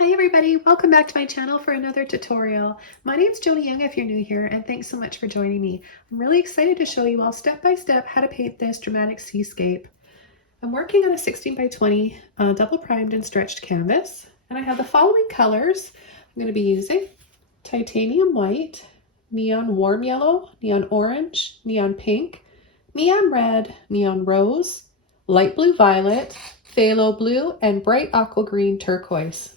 Hi everybody, welcome back to my channel for another tutorial. My name is Joni Young if you're new here, and thanks so much for joining me. I'm really excited to show you all step by step how to paint this dramatic seascape. I'm working on a 16 by 20 double primed and stretched canvas, and I have the following colors I'm going to be using: titanium white, neon warm yellow, neon orange, neon pink, neon red, neon rose, light blue violet, phthalo blue, and bright aqua green turquoise.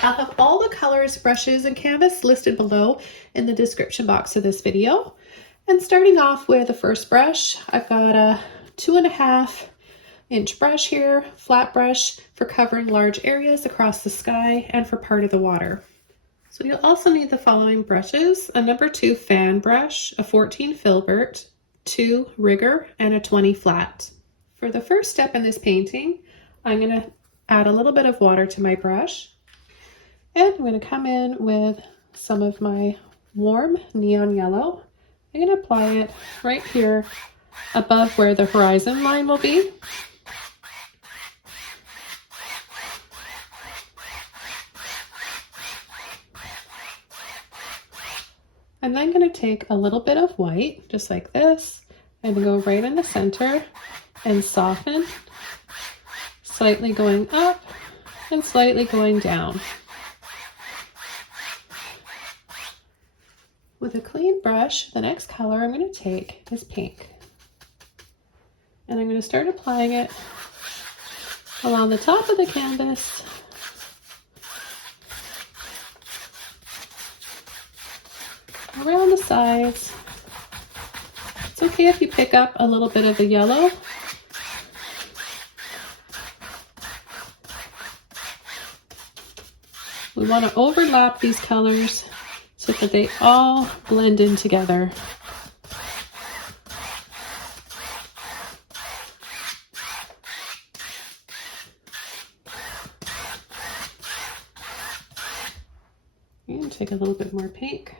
I'll have all the colors, brushes, and canvas listed below in the description box of this video. And starting off with the first brush, I've got a 2.5 inch brush here, flat brush for covering large areas across the sky and for part of the water. So you'll also need the following brushes: a number 2 fan brush, a 14 filbert, 2 rigger, and a 20 flat. For the first step in this painting, I'm going to add a little bit of water to my brush. And I'm going to come in with some of my warm neon yellow. I'm going to apply it right here above where the horizon line will be. I'm then going to take a little bit of white, just like this, and go right in the center and soften, slightly going up and slightly going down. With a clean brush, the next color I'm going to take is pink. And I'm going to start applying it along the top of the canvas, around the sides. It's okay if you pick up a little bit of the yellow. We want to overlap these colors so that they all blend in together. And take a little bit more pink.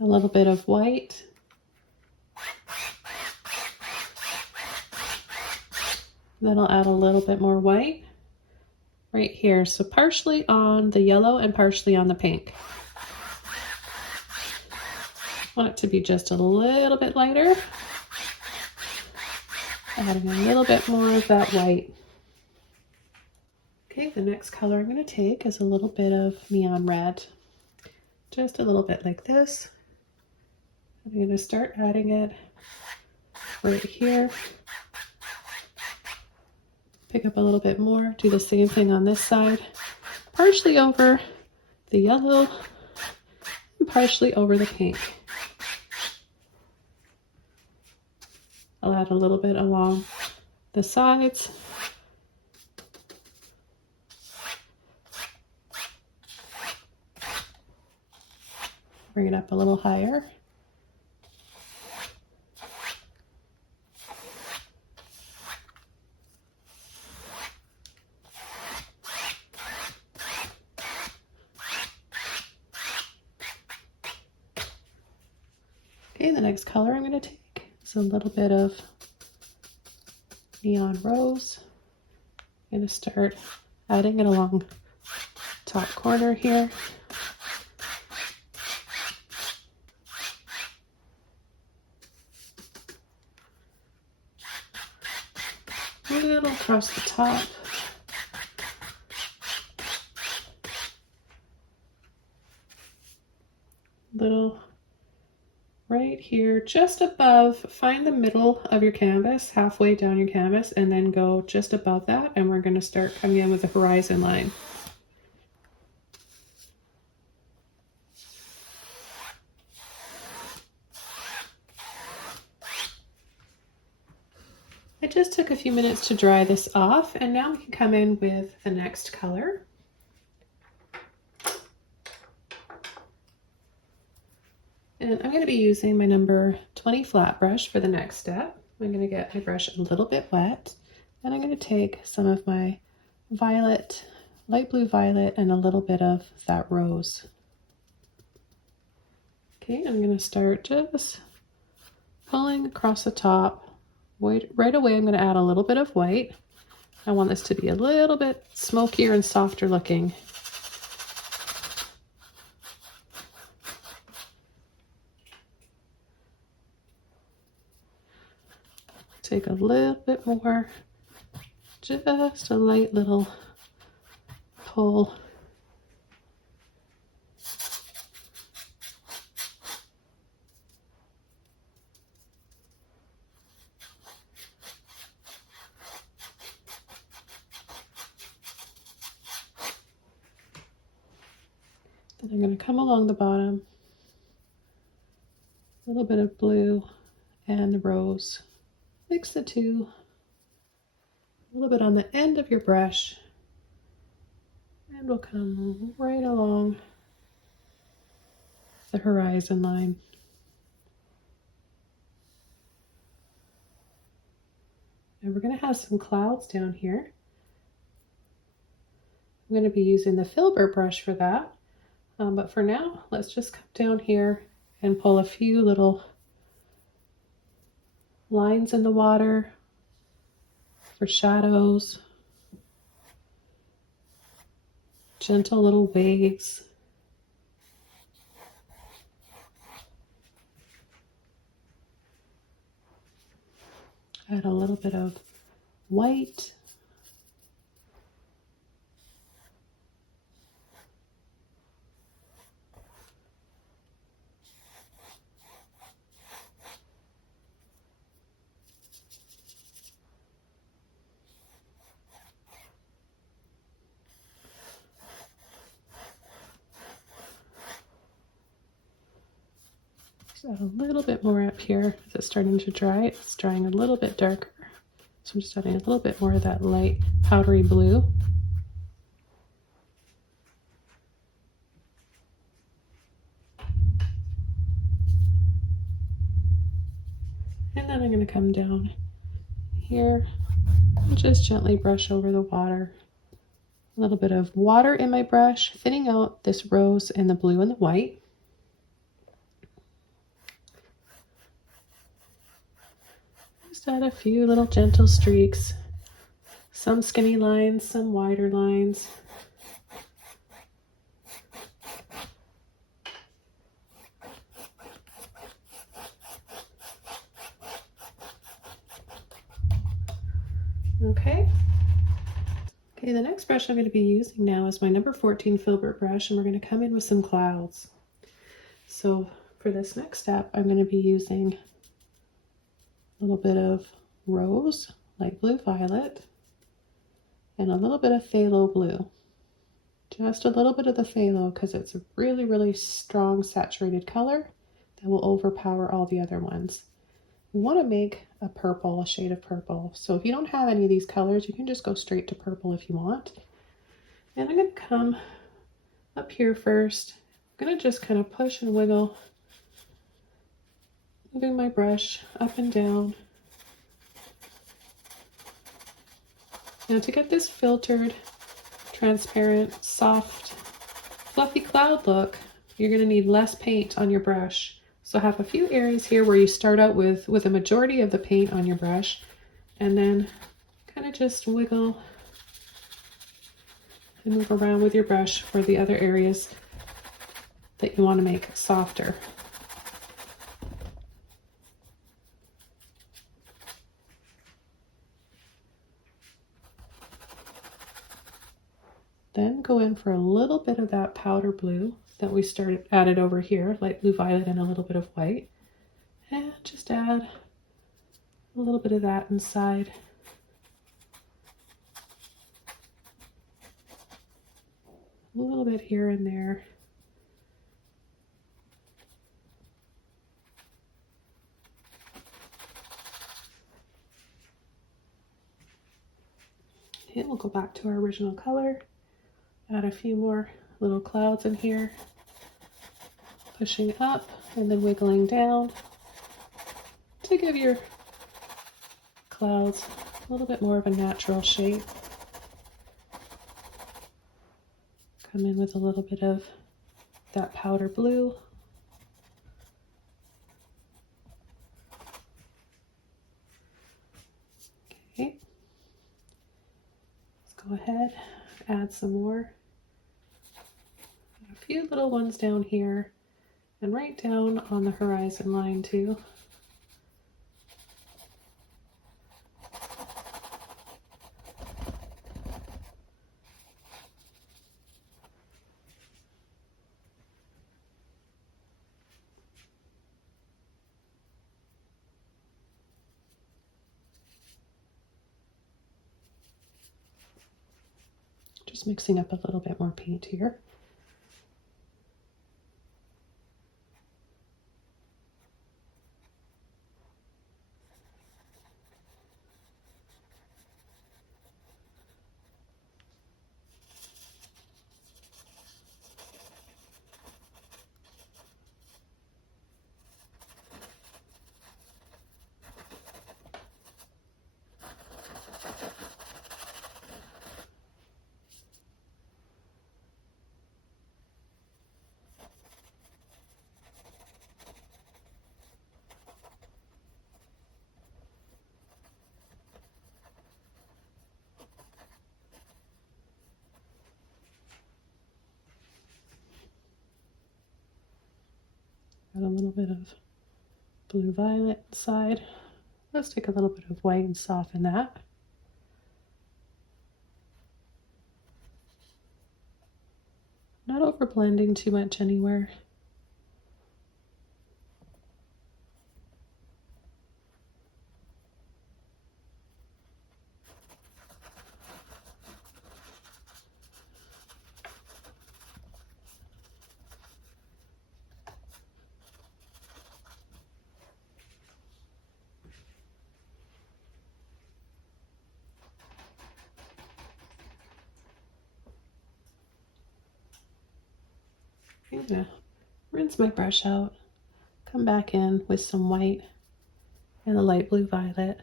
A little bit of white. Then I'll add a little bit more white right here. So partially on the yellow and partially on the pink. I want it to be just a little bit lighter. Adding a little bit more of that white. Okay, the next color I'm going to take is a little bit of neon red. Just a little bit like this. I'm going to start adding it right here. Pick up a little bit more, do the same thing on this side, partially over the yellow and partially over the pink. I'll add a little bit along the sides. Bring it up a little higher. Okay, the next color I'm going to take is a little bit of neon rose. I'm going to start adding it along the top corner here. A little across the top. Little right here, just above. Find the middle of your canvas, halfway down your canvas, and then go just above that, and we're going to start coming in with the horizon line. I just took a few minutes to dry this off, and now we can come in with the next color. And I'm going to be using my number 20 flat brush for the next step. I'm going to get my brush a little bit wet, and I'm going to take some of my violet, light blue violet, and a little bit of that rose. Okay, I'm going to start just pulling across the top. Right away, I'm going to add a little bit of white. I want this to be a little bit smokier and softer looking. Take a little bit more, just a light little pull. Then I'm going to come along the bottom, a little bit of blue and the rose. Mix the two, a little bit on the end of your brush, and we'll come right along the horizon line. And we're going to have some clouds down here. I'm going to be using the filbert brush for that. But for now, let's just come down here and pull a few little lines in the water for shadows, gentle little waves. Add a little bit of white. Add a little bit more up here as it's starting to dry. It's drying a little bit darker. So I'm just adding a little bit more of that light powdery blue. And then I'm going to come down here and just gently brush over the water. A little bit of water in my brush, thinning out this rose and the blue and the white. Just add a few little gentle streaks, some skinny lines, some wider lines. Okay. Okay, the next brush I'm going to be using now is my number 14 filbert brush, and we're going to come in with some clouds. So for this next step, I'm going to be using a little bit of rose, light blue violet, and a little bit of phthalo blue. Just a little bit of the phthalo because it's a really, really strong saturated color that will overpower all the other ones. We want to make a purple, a shade of purple. So if you don't have any of these colors, you can just go straight to purple if you want. And I'm going to come up here first. I'm going to just kind of push and wiggle, moving my brush up and down. Now to get this filtered, transparent, soft, fluffy cloud look, you're going to need less paint on your brush. So have a few areas here where you start out with a majority of the paint on your brush, and then kind of just wiggle and move around with your brush for the other areas that you want to make softer. Then go in for a little bit of that powder blue that we added over here, light blue violet and a little bit of white. And just add a little bit of that inside. A little bit here and there. And we'll go back to our original color. Add a few more little clouds in here. Pushing up and then wiggling down to give your clouds a little bit more of a natural shape. Come in with a little bit of that powder blue. Go ahead, add some more. A few little ones down here and right down on the horizon line too. Just mixing up a little bit more paint here. Got a little bit of blue violet inside. Let's take a little bit of white and soften that. Not over blending too much anywhere. I'm gonna rinse my brush out, come back in with some white and a light blue violet.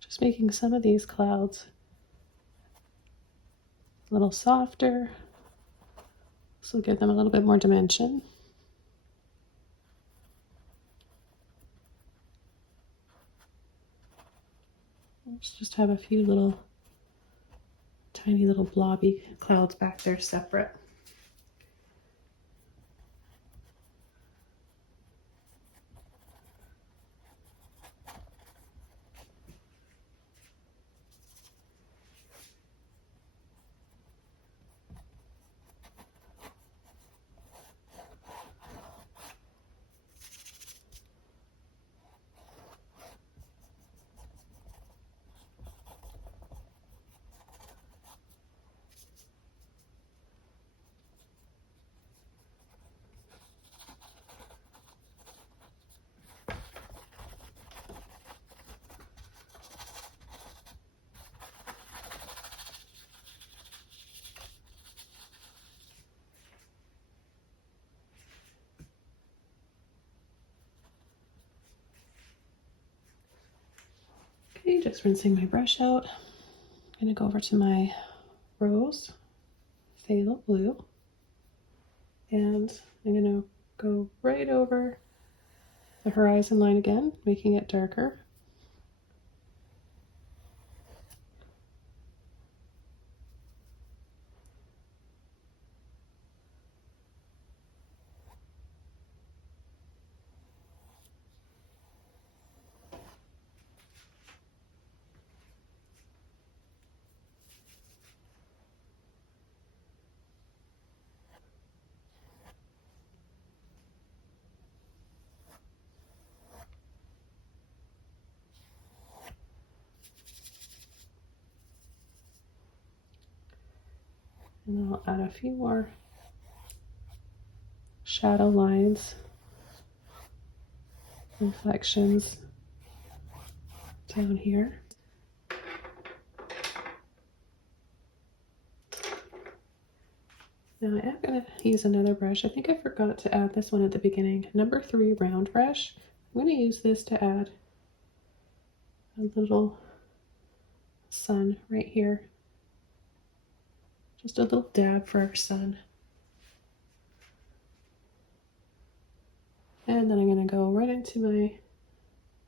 Just making some of these clouds a little softer, so give them a little bit more dimension. Let's just have a few little tiny little blobby clouds back there separate. Okay, just rinsing my brush out. I'm gonna go over to my rose phthalo blue, and I'm gonna go right over the horizon line again, making it darker. And I'll add a few more shadow lines, reflections down here. Now I am going to use another brush. I think I forgot to add this one at the beginning. Number 3 round brush. I'm going to use this to add a little sun right here. Just a little dab for our sun. And then I'm going to go right into my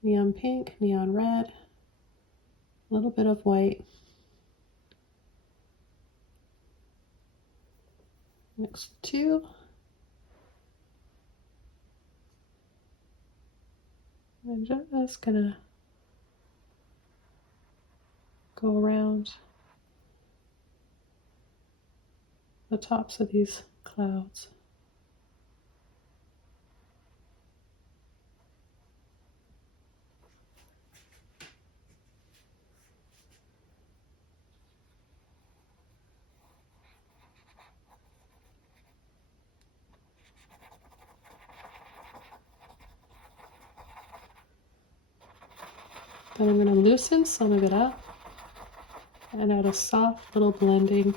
neon pink, neon red, a little bit of white. Mix the two. I'm just going to go around the tops of these clouds. Then I'm going to loosen some of it up and add a soft little blending.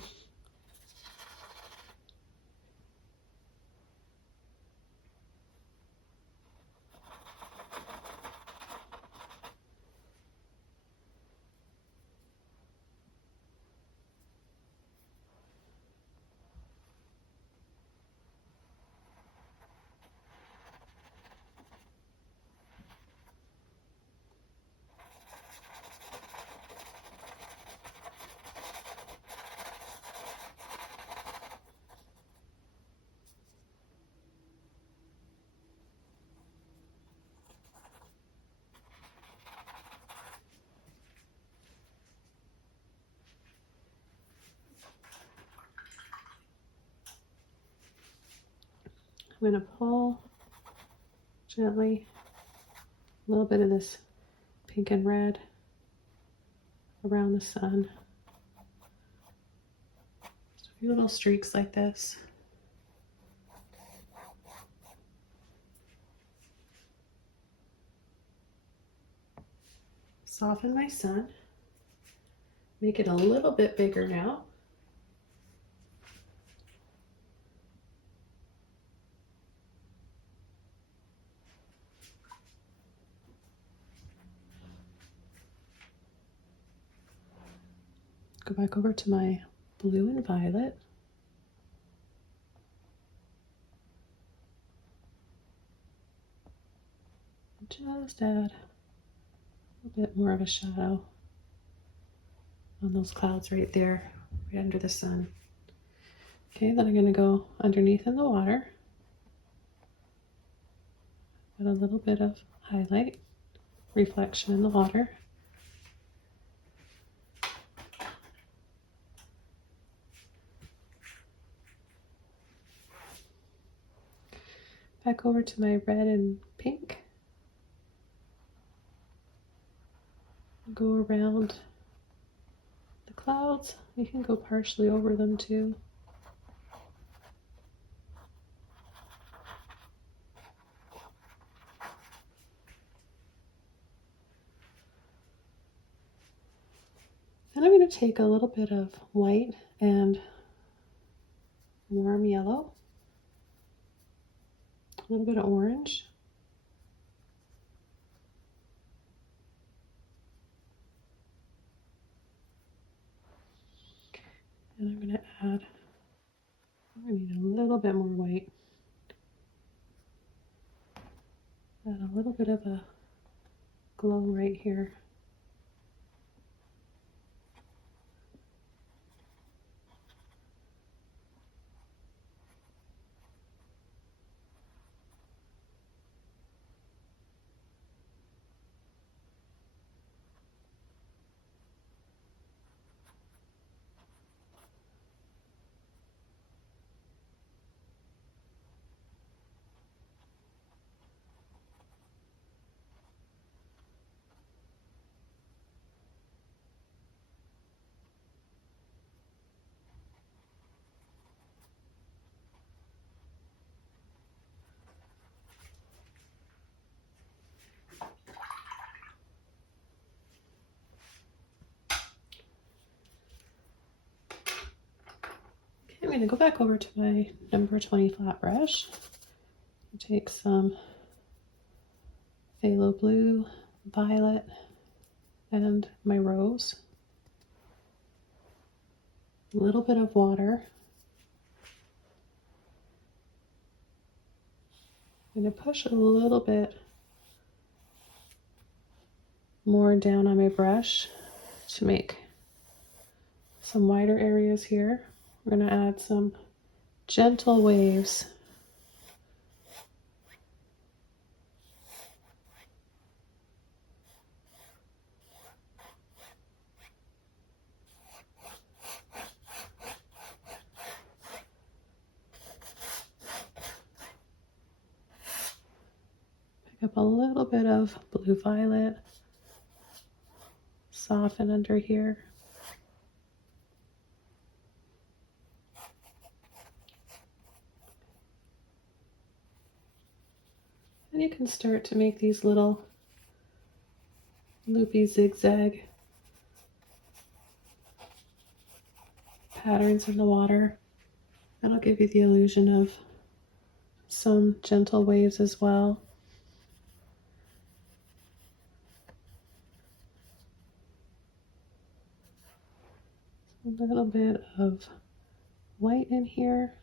I'm going to pull gently a little bit of this pink and red around the sun. Just a few little streaks like this. Soften my sun. Make it a little bit bigger now. Go back over to my blue and violet. Just add a bit more of a shadow on those clouds right there, right under the sun. Okay, then I'm going to go underneath in the water. Add a little bit of highlight, reflection in the water. Back over to my red and pink. Go around the clouds. You can go partially over them too. Then I'm going to take a little bit of white and warm yellow, a little bit of orange, and I'm going to add, I need a little bit more white. Add a little bit of a glow right here. going to go back over to my number 20 flat brush. Take some phthalo blue, violet, and my rose. A little bit of water. I'm going to push a little bit more down on my brush to make some wider areas here. We're going to add some gentle waves. Pick up a little bit of blue violet, soften under here. And you can start to make these little loopy zigzag patterns in the water. That'll give you the illusion of some gentle waves as well. A little bit of white in here.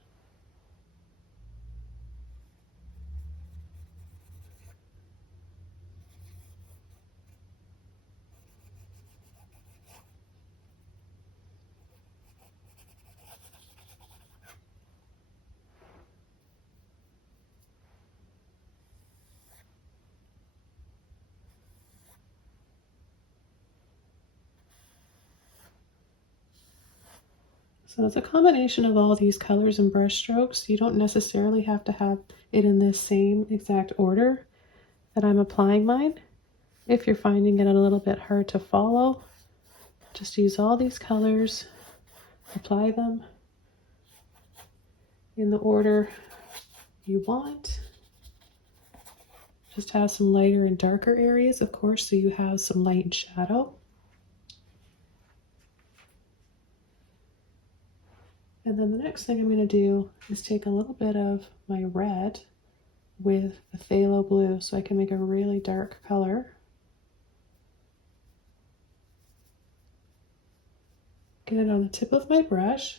So it's a combination of all these colors and brush strokes. You don't necessarily have to have it in this same exact order that I'm applying mine. If you're finding it a little bit hard to follow, just use all these colors, apply them in the order you want. Just have some lighter and darker areas, of course, so you have some light and shadow. And then the next thing I'm going to do is take a little bit of my red with the phthalo blue so I can make a really dark color. Get it on the tip of my brush.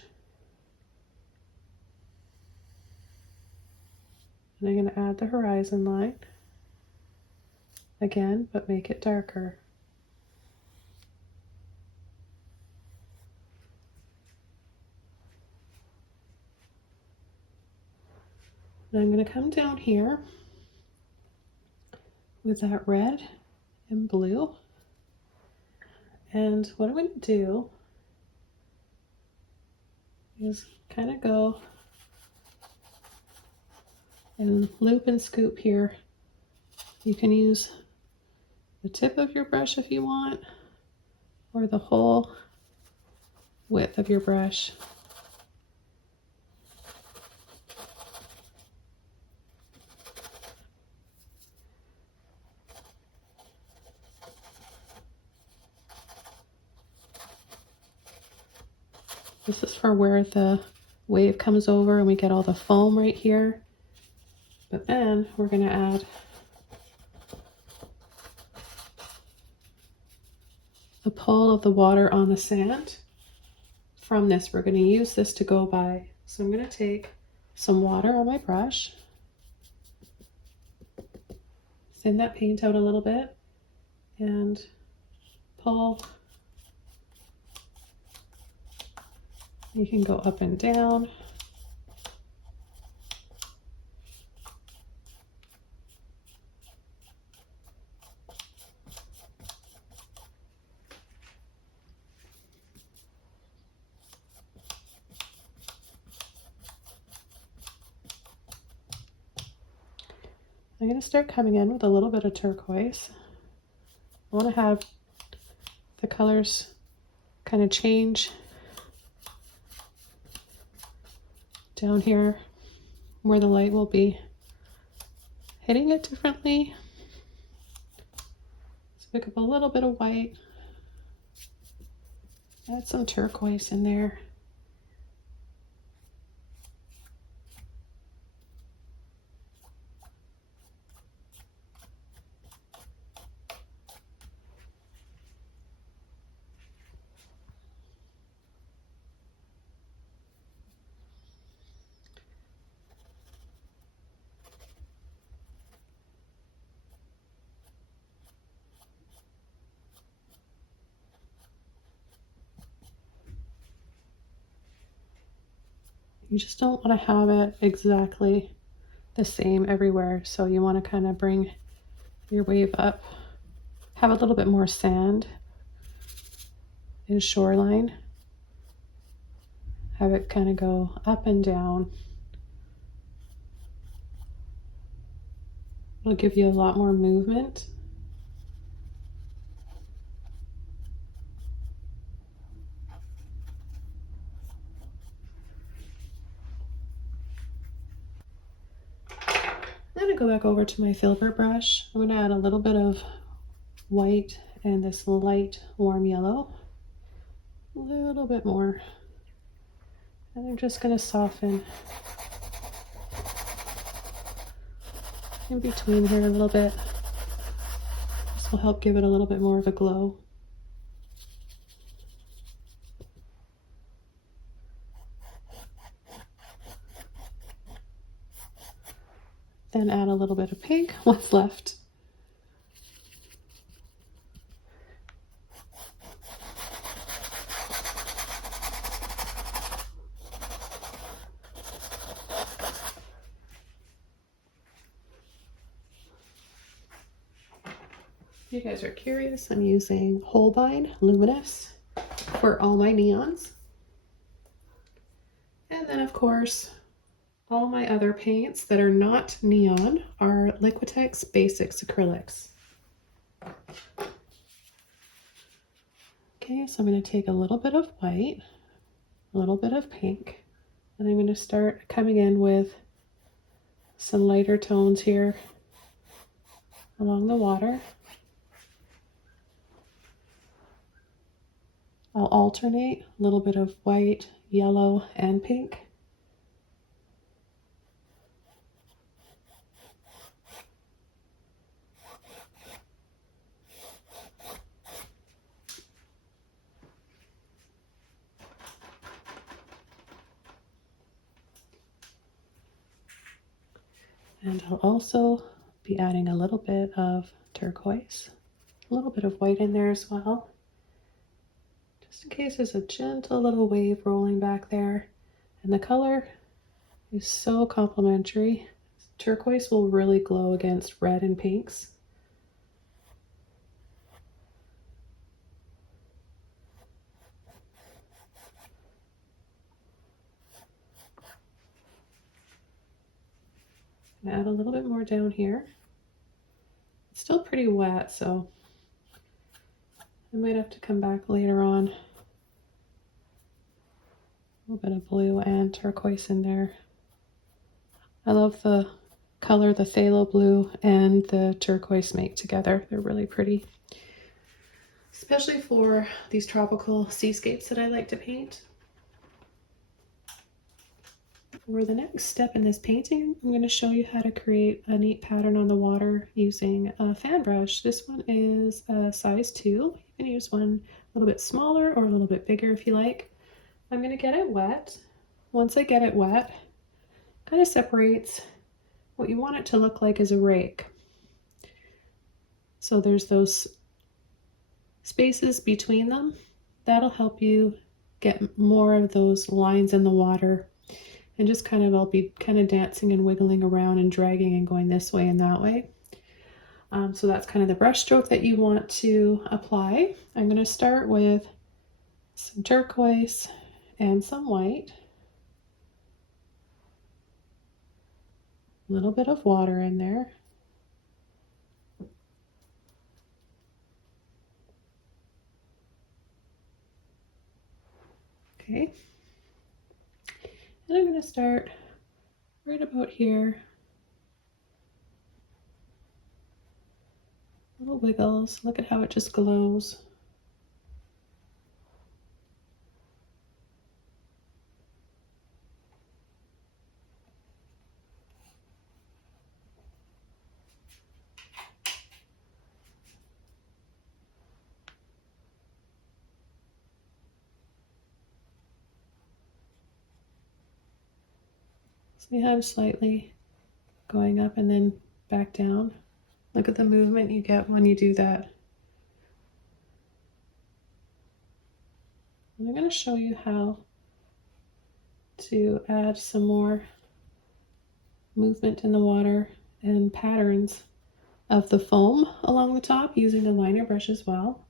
And I'm going to add the horizon line again, but make it darker. And I'm going to come down here with that red and blue. And what I'm going to do is kind of go and loop and scoop here. You can use the tip of your brush if you want, or the whole width of your brush. This is for where the wave comes over and we get all the foam right here. But then we're going to add the pull of the water on the sand. From this, we're going to use this to go by. So I'm going to take some water on my brush, thin that paint out a little bit, and pull. You can go up and down. I'm going to start coming in with a little bit of turquoise. I want to have the colors kind of change down here where the light will be hitting it differently. Let's pick up a little bit of white, add some turquoise in there. You just don't want to have it exactly the same everywhere. So you want to kind of bring your wave up, have a little bit more sand in shoreline, have it kind of go up and down. It'll give you a lot more movement. I'm going to go back over to my filbert brush. I'm going to add a little bit of white and this light warm yellow, a little bit more, and I'm just going to soften in between here a little bit. This will help give it a little bit more of a glow. Then add a little bit of pink, what's left. If you guys are curious, I'm using Holbein Luminous for all my neons. And then of course, all my other paints that are not neon are Liquitex Basics acrylics. Okay, so I'm going to take a little bit of white, a little bit of pink, and I'm going to start coming in with some lighter tones here along the water. I'll alternate a little bit of white, yellow, and pink. And I'll also be adding a little bit of turquoise, a little bit of white in there as well, just in case there's a gentle little wave rolling back there. And the color is so complementary. Turquoise will really glow against red and pinks. Add a little bit more down here. It's still pretty wet, so I might have to come back later on. A little bit of blue and turquoise in there. I love the color the phthalo blue and the turquoise make together. They're really pretty, especially for these tropical seascapes that I like to paint. For the next step in this painting, I'm going to show you how to create a neat pattern on the water using a fan brush. This one is a size 2. You can use one a little bit smaller or a little bit bigger if you like. I'm going to get it wet. Once I get it wet, it kind of separates what you want it to look like as a rake. So there's those spaces between them. That'll help you get more of those lines in the water. And just kind of, I'll be kind of dancing and wiggling around and dragging and going this way and that way. So that's kind of the brush stroke that you want to apply. I'm going to start with some turquoise and some white. A little bit of water in there. Okay. And I'm going to start right about here. Little wiggles. Look at how it just glows. So you have slightly going up and then back down. Look at the movement you get when you do that. And I'm going to show you how to add some more movement in the water and patterns of the foam along the top using a liner brush as well.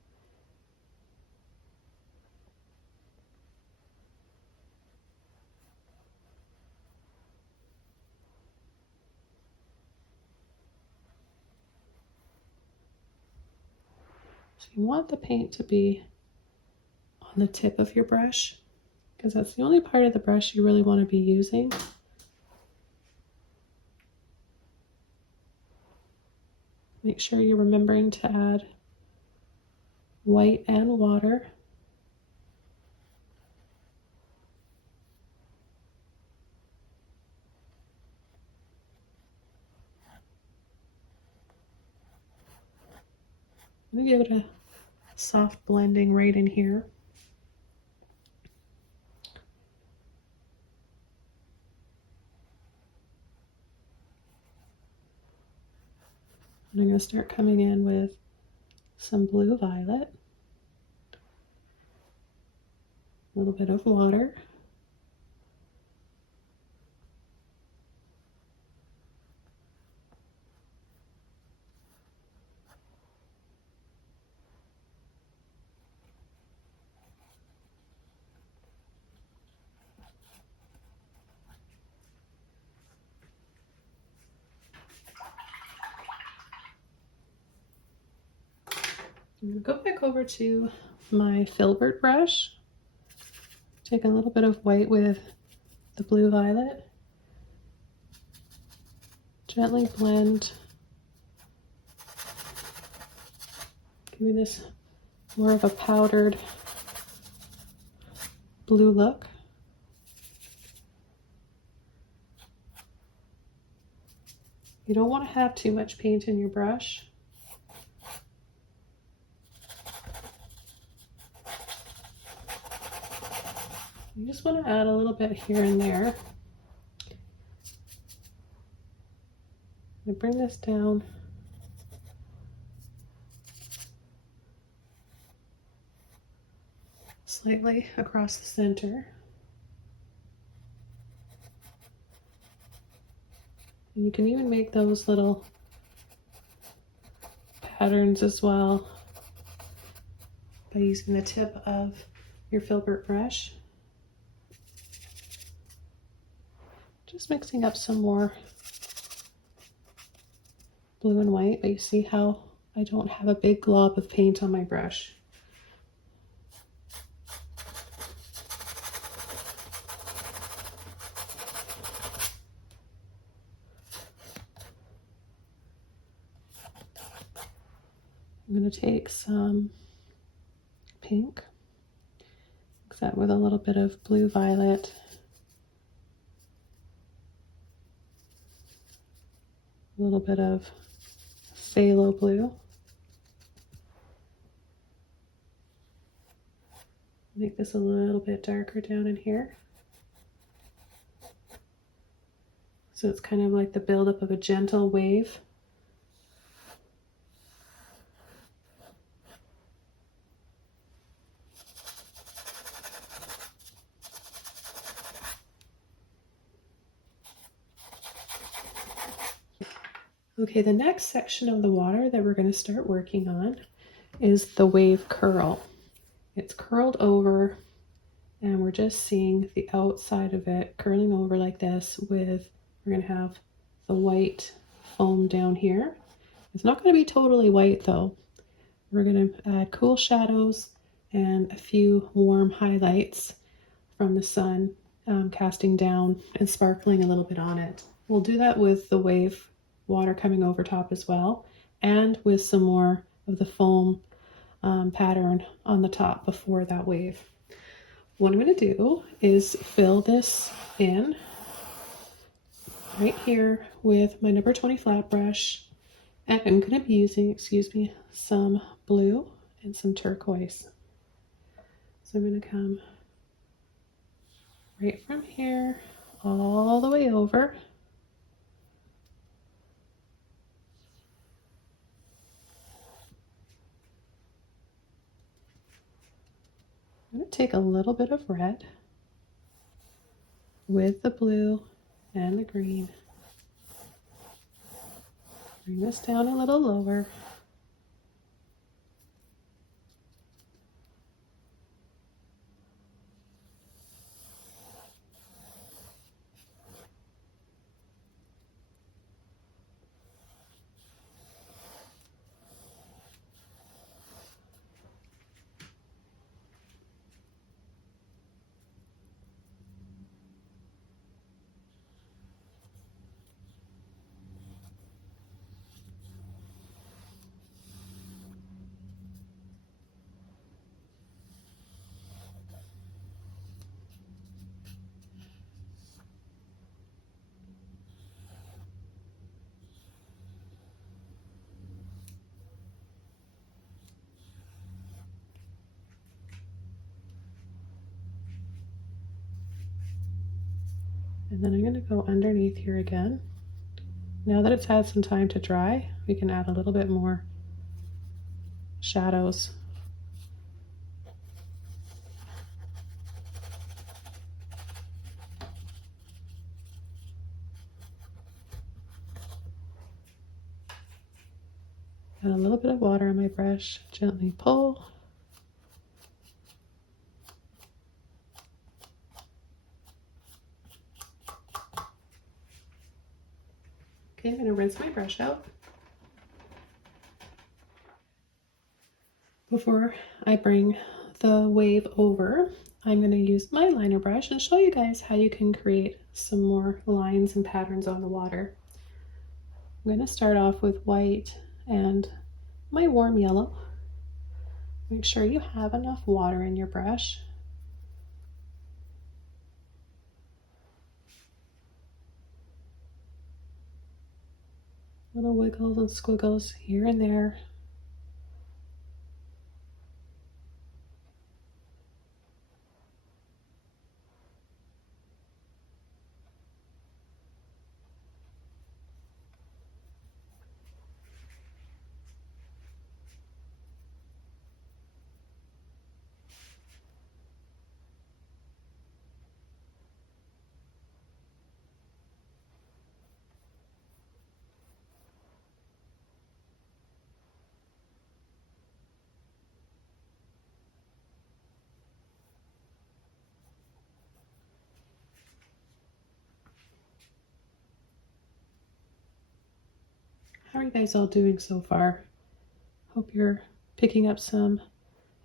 So you want the paint to be on the tip of your brush, because that's the only part of the brush you really want to be using. Make sure you're remembering to add white and water. I'm going to give it a soft blending right in here. And I'm going to start coming in with some blue violet, a little bit of water, I'm going to go back over to my filbert brush, take a little bit of white with the blue violet, gently blend, give me this more of a powdered blue look. You don't want to have too much paint in your brush. You just want to add a little bit here and there. I'm going to bring this down slightly across the center. And you can even make those little patterns as well by using the tip of your filbert brush. Just mixing up some more blue and white, but you see how I don't have a big glob of paint on my brush. I'm going to take some pink, mix that with a little bit of blue violet, a little bit of phthalo blue. Make this a little bit darker down in here. So it's kind of like the buildup of a gentle wave. Okay, the next section of the water that we're going to start working on is the wave curl. It's curled over, and we're just seeing the outside of it curling over like this with, we're going to have the white foam down here. It's not going to be totally white though. We're going to add cool shadows and a few warm highlights from the sun casting down and sparkling a little bit on it. We'll do that with the wave water coming over top as well, and with some more of the foam pattern on the top before that wave. What I'm going to do is fill this in right here with my number 20 flat brush, and I'm going to be using, some blue and some turquoise. So I'm going to come right from here all the way over. I'm going to take a little bit of red with the blue and the green. Bring this down a little lower. And then I'm going to go underneath here again. Now that it's had some time to dry, we can add a little bit more shadows. Add a little bit of water on my brush, gently pull. Okay, I'm going to rinse my brush out. Before I bring the wave over, I'm going to use my liner brush and show you guys how you can create some more lines and patterns on the water. I'm going to start off with white and my warm yellow. Make sure you have enough water in your brush. Little wiggles and squiggles here and there. How are you guys all doing so far? Hope you're picking up some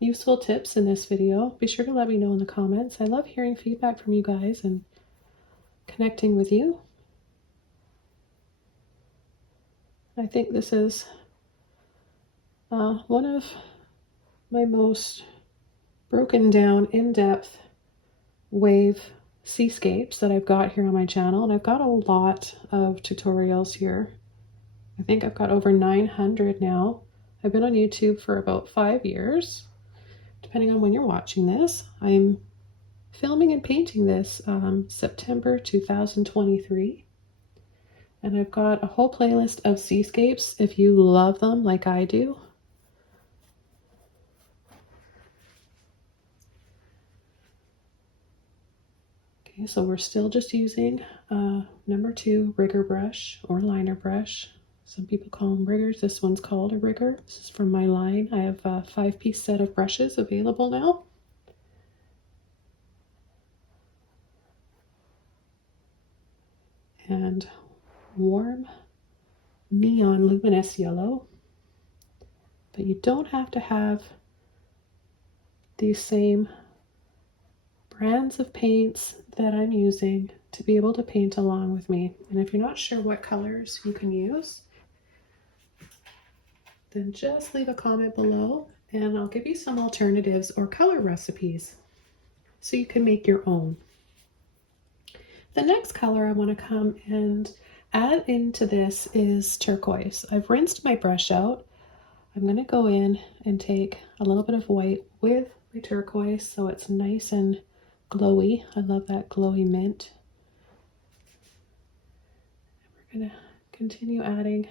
useful tips in this video. Be sure to let me know in the comments. I love hearing feedback from you guys and connecting with you. I think this is one of my most broken down, in-depth wave seascapes that I've got here on my channel, and I've got a lot of tutorials here. I think I've got over 900 now. I've been on YouTube for about 5 years, depending on when you're watching this. I'm filming and painting this September 2023, and I've got a whole playlist of seascapes if you love them like I do. Okay, so we're still just using number 2 rigger brush or liner brush. Some people call them riggers. This one's called a rigger. This is from my line. I have a 5-piece set of brushes available now. And warm neon luminous yellow. But you don't have to have these same brands of paints that I'm using to be able to paint along with me. And if you're not sure what colors you can use, then just leave a comment below and I'll give you some alternatives or color recipes so you can make your own. The next color I want to come and add into this is turquoise. I've rinsed my brush out. I'm going to go in and take a little bit of white with my turquoise so it's nice and glowy. I love that glowy mint. We're going to continue adding.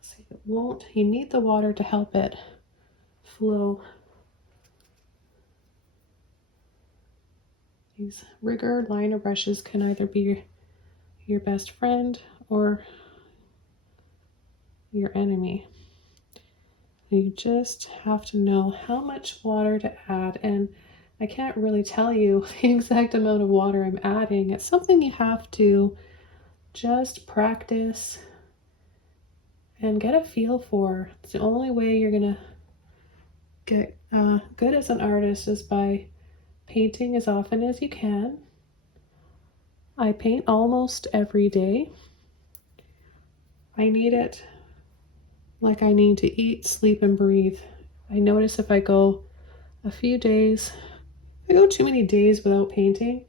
See, it won't, you need the water to help it flow. These rigger liner brushes can either be your best friend or your enemy. You just have to know how much water to add, and I can't really tell you the exact amount of water I'm adding. It's something you have to just practice and get a feel for. It's the only way you're gonna get good as an artist is by painting as often as you can. I paint almost every day. I need it like I need to eat, sleep, and breathe. I notice if I go a few days, if I go too many days without painting,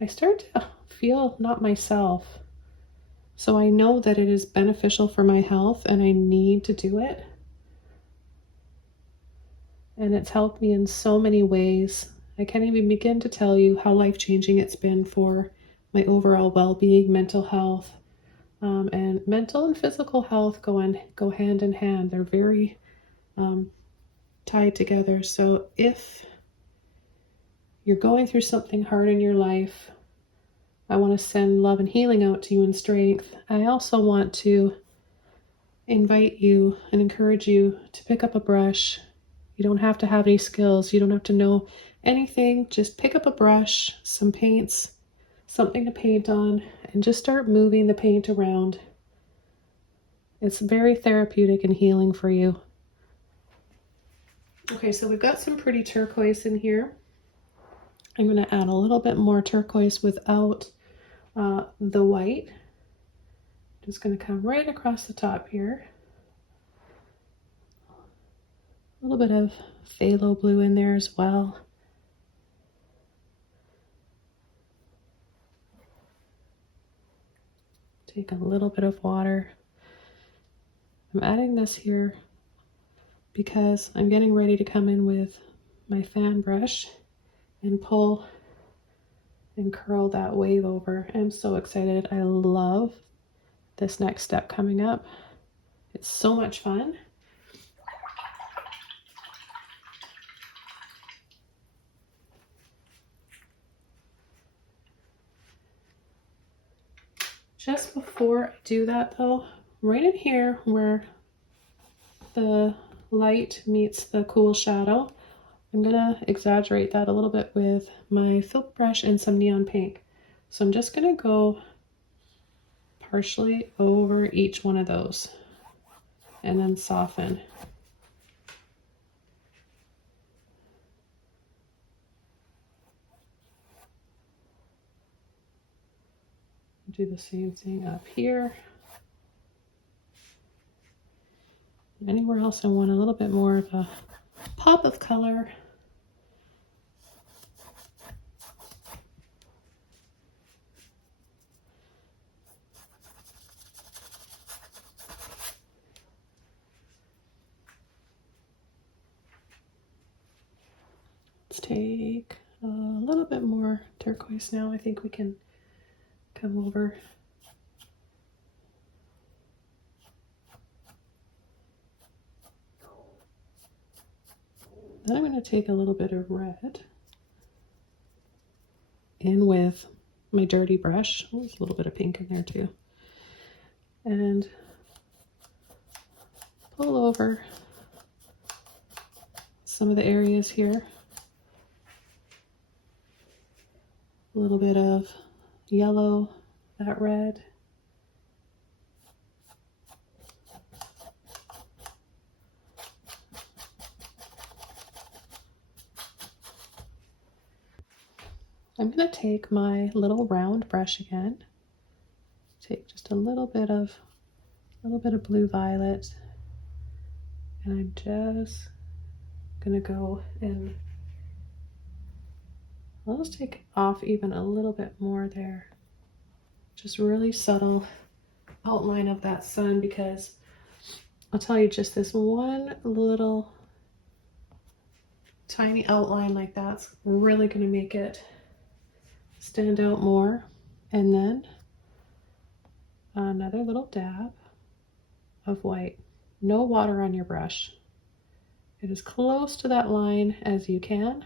I start to feel not myself. So I know that it is beneficial for my health and I need to do it. And it's helped me in so many ways. I can't even begin to tell you how life-changing it's been for my overall well-being, mental health, and mental and physical health go hand in hand. They're very tied together. So if you're going through something hard in your life, I want to send love and healing out to you and strength. I also want to invite you and encourage you to pick up a brush. You don't have to have any skills. You don't have to know anything. Just pick up a brush, some paints, something to paint on, and just start moving the paint around. It's very therapeutic and healing for you. Okay, so we've got some pretty turquoise in here. I'm going to add a little bit more turquoise without the white. Just going to come right across the top here. A little bit of phthalo blue in there as well. Take a little bit of water. I'm adding this here because I'm getting ready to come in with my fan brush and pull and curl that wave over. I'm so excited. I love this next step coming up. It's so much fun. Just before I do that though, right in here where the light meets the cool shadow, I'm gonna exaggerate that a little bit with my Phthalo brush and some neon pink. So I'm just gonna go partially over each one of those and then soften. Do the same thing up here. Anywhere else I want a little bit more of a pop of color. Let's take a little bit more turquoise now. I think we can come over. Then I'm going to take a little bit of red in with my dirty brush. Oh, there's a little bit of pink in there too. And pull over some of the areas here. A little bit of yellow, that red. I'm going to take my little round brush again. Take just a little bit of blue violet, and I'm just going to go and I'll just take off even a little bit more there. Just really subtle outline of that sun, because I'll tell you, just this one little tiny outline like that's really going to make it stand out more. And then another little dab of white. No water on your brush. Get as close to that line as you can.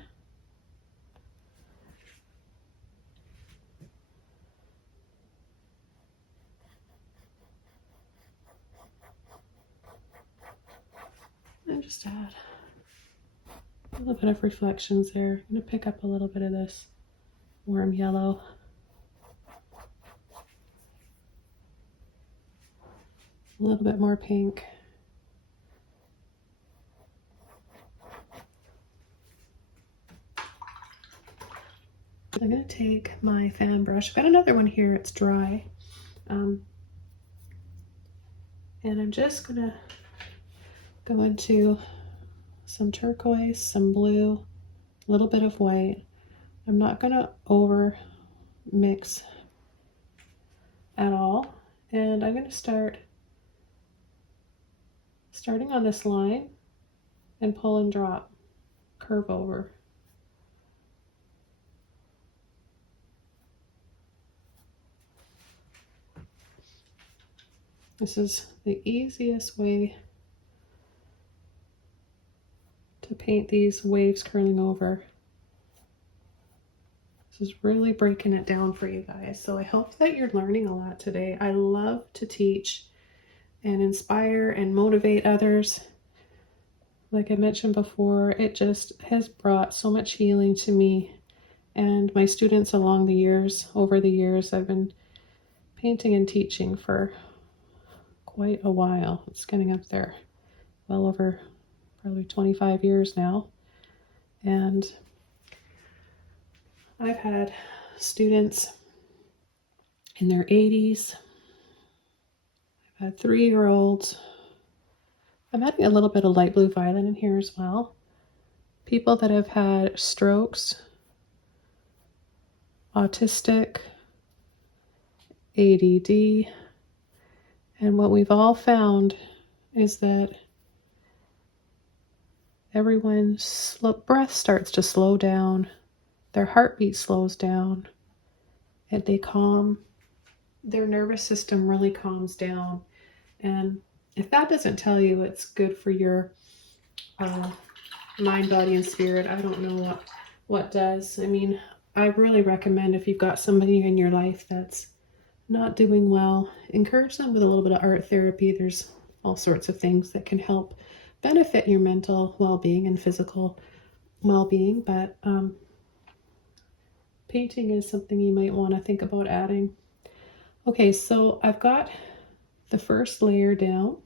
just add a little bit of reflections there. I'm going to pick up a little bit of this warm yellow. A little bit more pink. I'm going to take my fan brush. I've got another one here, it's dry. And I'm just going to go into some turquoise, some blue, a little bit of white. I'm not going to over mix at all. And I'm going to starting on this line and pull and drop, curve over. This is the easiest way to paint these waves curling over. This is really breaking it down for you guys. So I hope that you're learning a lot today. I love to teach and inspire and motivate others. Like I mentioned before, it just has brought so much healing to me and my students along the years. Over the years, I've been painting and teaching for quite a while. It's getting up there, well over probably 25 years now. And I've had students in their 80s. I've had 3-year-olds. I'm adding a little bit of light blue violet in here as well. People that have had strokes, autistic, ADD, and what we've all found is that everyone's breath starts to slow down, their heartbeat slows down, and they calm. Their nervous system really calms down. And if that doesn't tell you it's good for your mind, body, and spirit, I don't know what does. I mean, I really recommend if you've got somebody in your life that's not doing well, encourage them with a little bit of art therapy. There's all sorts of things that can help benefit your mental well-being and physical well-being, but painting is something you might want to think about adding. Okay, so I've got the first layer down,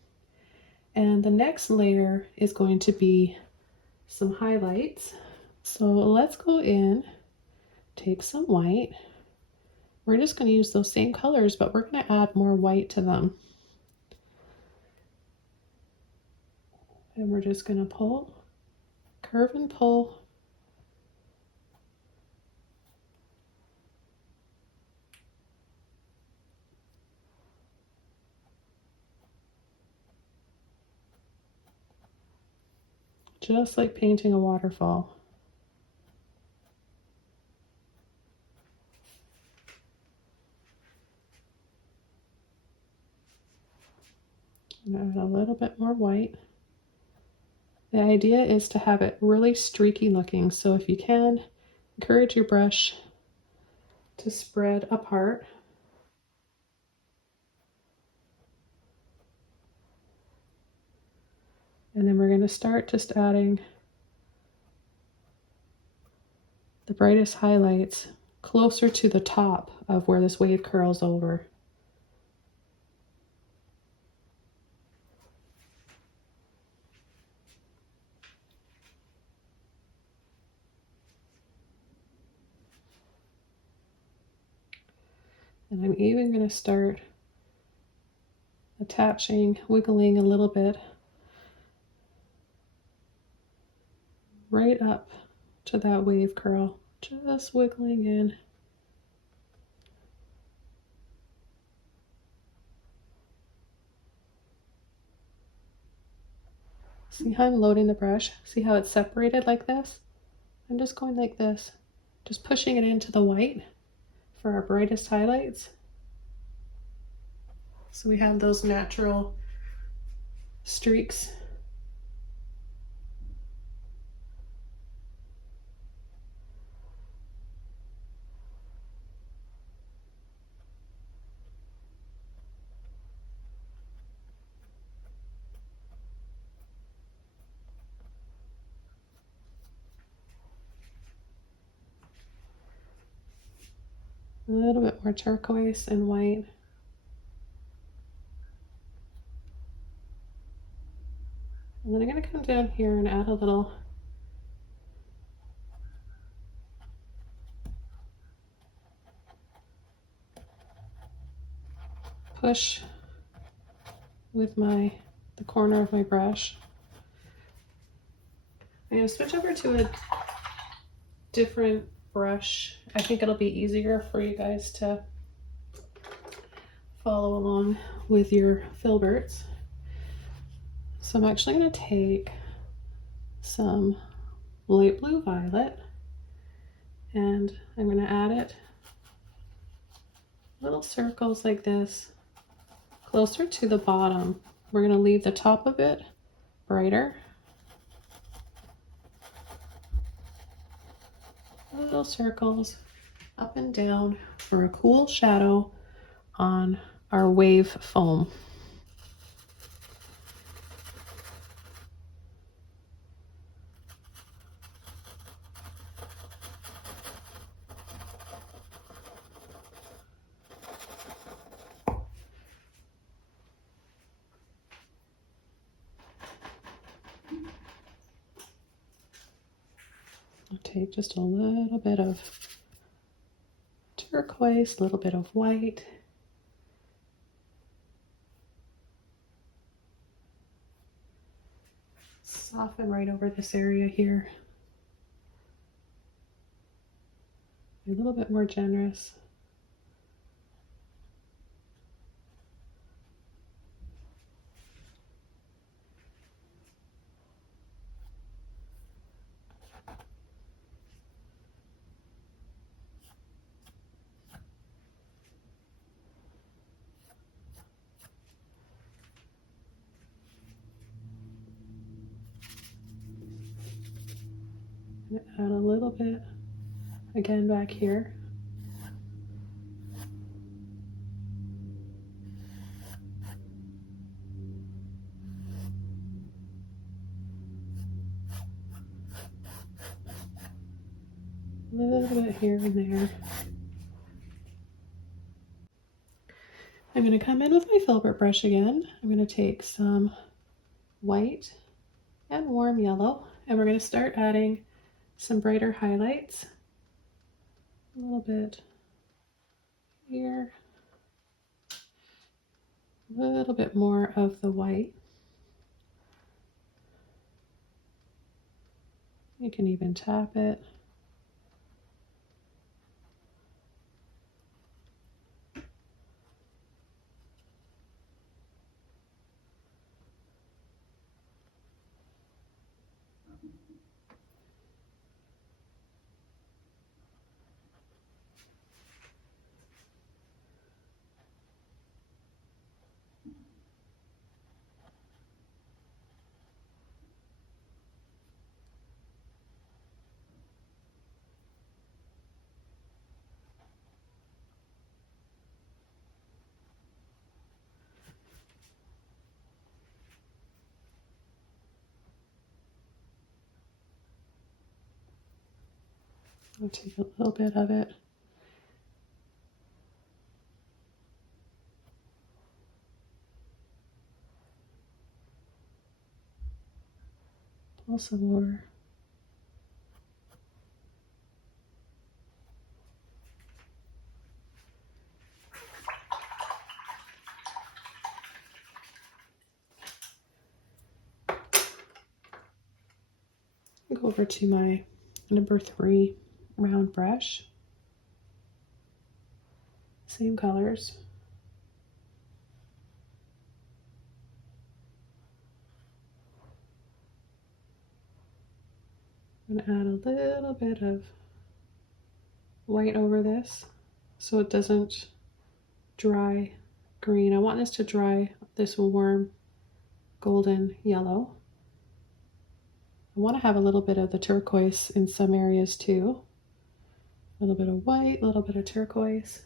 and the next layer is going to be some highlights. So let's go in, take some white. We're just going to use those same colors, but we're going to add more white to them. And we're just going to pull, curve and pull. Just like painting a waterfall. Add a little bit more white. The idea is to have it really streaky looking, so if you can, encourage your brush to spread apart. And then we're going to start just adding the brightest highlights closer to the top of where this wave curls over. And I'm even going to start attaching, wiggling a little bit right up to that wave curl, just wiggling in. See how I'm loading the brush? See how it's separated like this? I'm just going like this, just pushing it into the white for our brightest highlights. So we have those natural streaks. A little bit more turquoise and white. And then I'm going to come down here and add a little push with the corner of my brush. I'm going to switch over to a different brush. I think it'll be easier for you guys to follow along with your filberts. So I'm actually going to take some light blue violet and I'm going to add it little circles like this closer to the bottom. We're going to leave the top of it brighter. Little circles up and down for a cool shadow on our wave foam. I'll take just a little bit of turquoise, a little bit of white. Soften right over this area here. A little bit more generous. Add a little bit again back here. A little bit here and there. I'm going to come in with my filbert brush again. I'm going to take some white and warm yellow and we're going to start adding some brighter highlights. A little bit here. A little bit more of the white. You can even tap it. I'll take a little bit of it. Pull some more. Go over to my number 3 round brush. Same colors. I'm going to add a little bit of white over this so it doesn't dry green. I want this to dry this warm golden yellow. I want to have a little bit of the turquoise in some areas too. A little bit of white, a little bit of turquoise.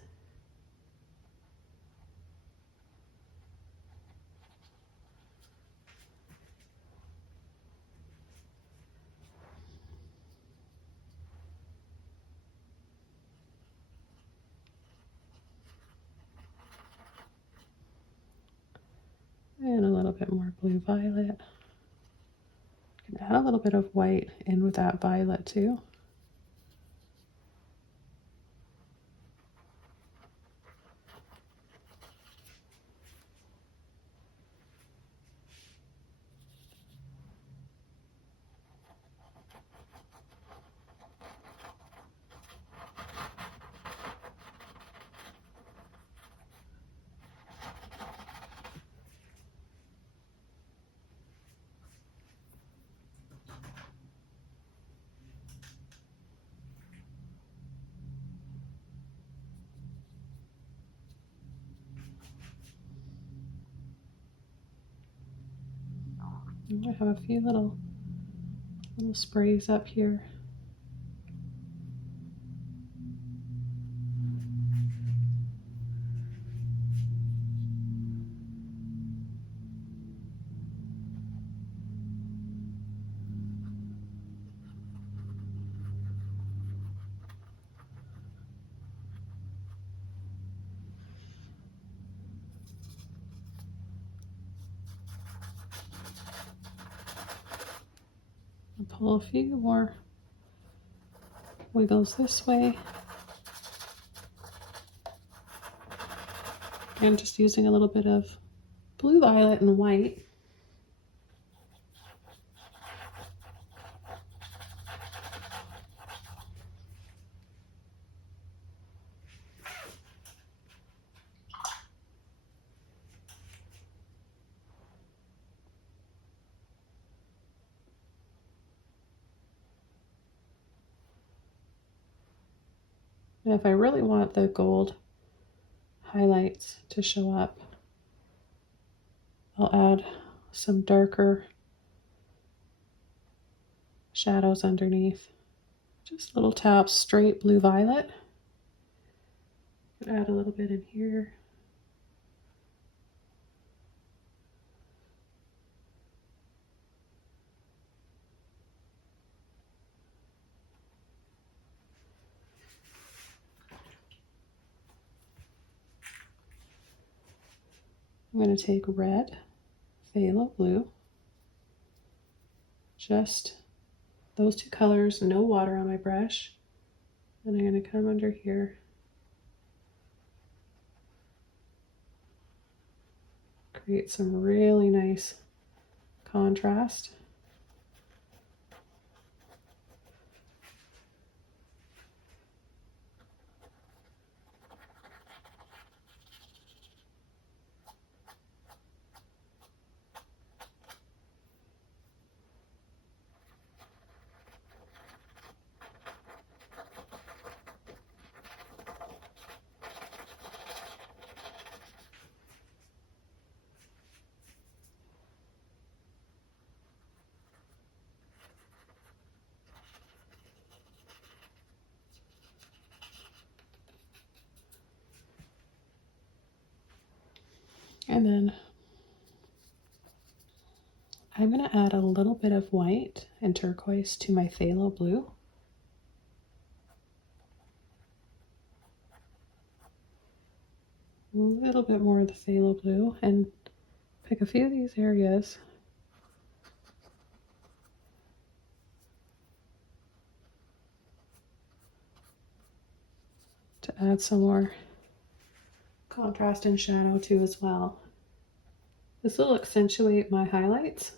And a little bit more blue violet. You can add a little bit of white in with that violet too. I have a few little sprays up here. I'll pull a few more wiggles this way. I'm just using a little bit of blue violet and white. And if I really want the gold highlights to show up, I'll add some darker shadows underneath. Just little taps, straight blue violet. Add a little bit in here. I'm going to take red, phthalo blue, just those two colors, no water on my brush, and I'm going to come under here, create some really nice contrast. And then I'm going to add a little bit of white and turquoise to my phthalo blue. A little bit more of the phthalo blue, and pick a few of these areas to add some more contrast and shadow too as well. This will accentuate my highlights.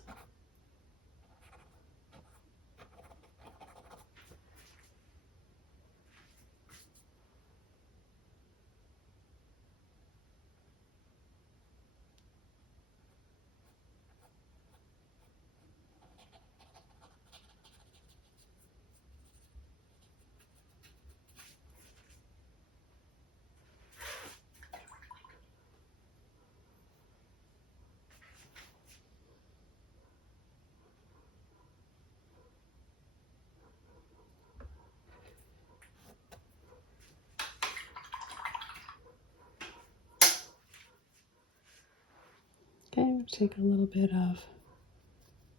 Okay, take a little bit of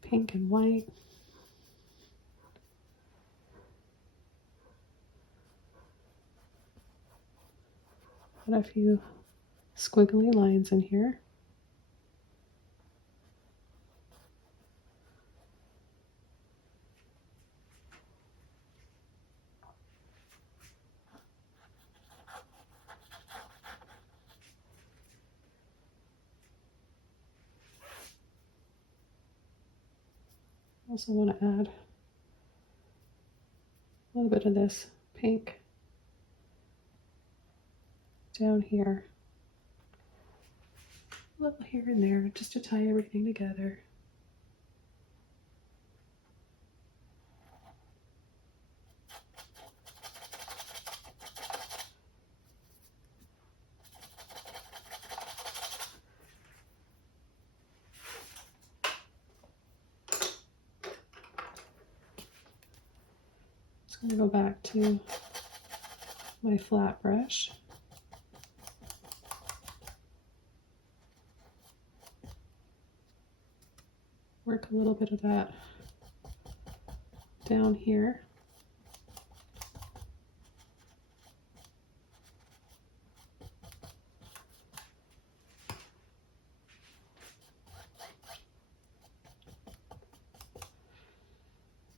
pink and white. Put a few squiggly lines in here. Also want to add a little bit of this pink down here, a little here and there, just to tie everything together. I'm going to go back to my flat brush. Work a little bit of that down here.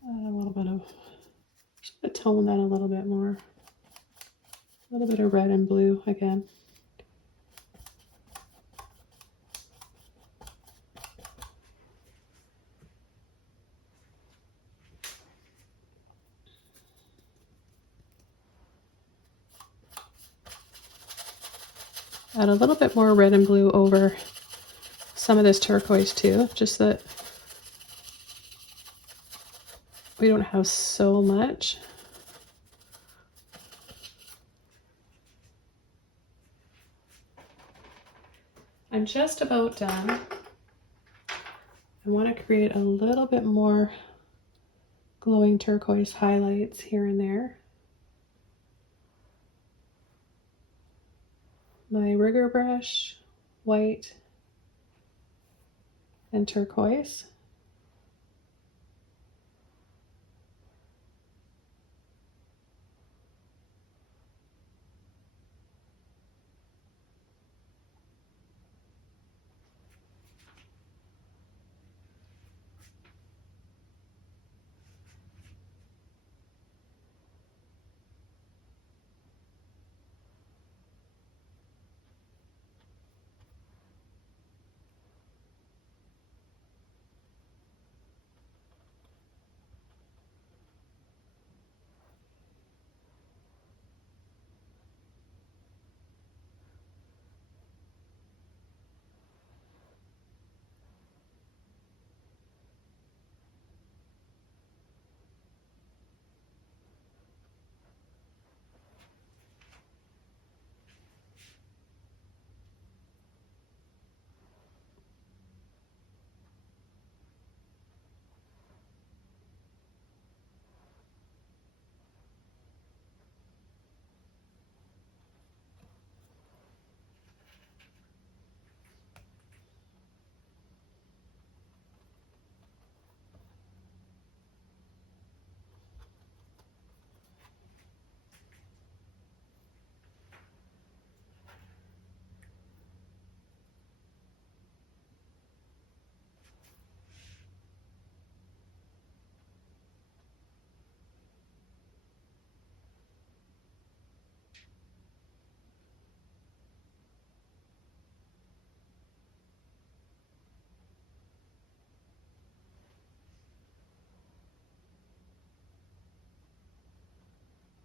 Add a little bit of, just to tone that a little bit more. A little bit of red and blue again. Add a little bit more red and blue over some of this turquoise too, just that we don't have so much. I'm just about done. I want to create a little bit more glowing turquoise highlights here and there. My rigger brush, white and turquoise.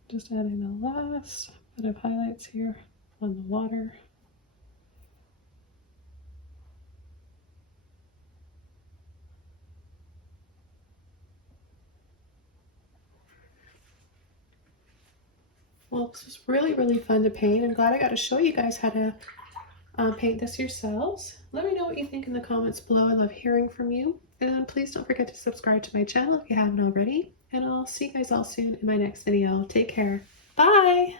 Just adding the last bit of highlights here on the water. Well, this was really, really fun to paint. I'm glad I got to show you guys how to paint this yourselves. Let me know what you think in the comments below. I love hearing from you. And please don't forget to subscribe to my channel if you haven't already. And I'll see you guys all soon in my next video. Take care. Bye!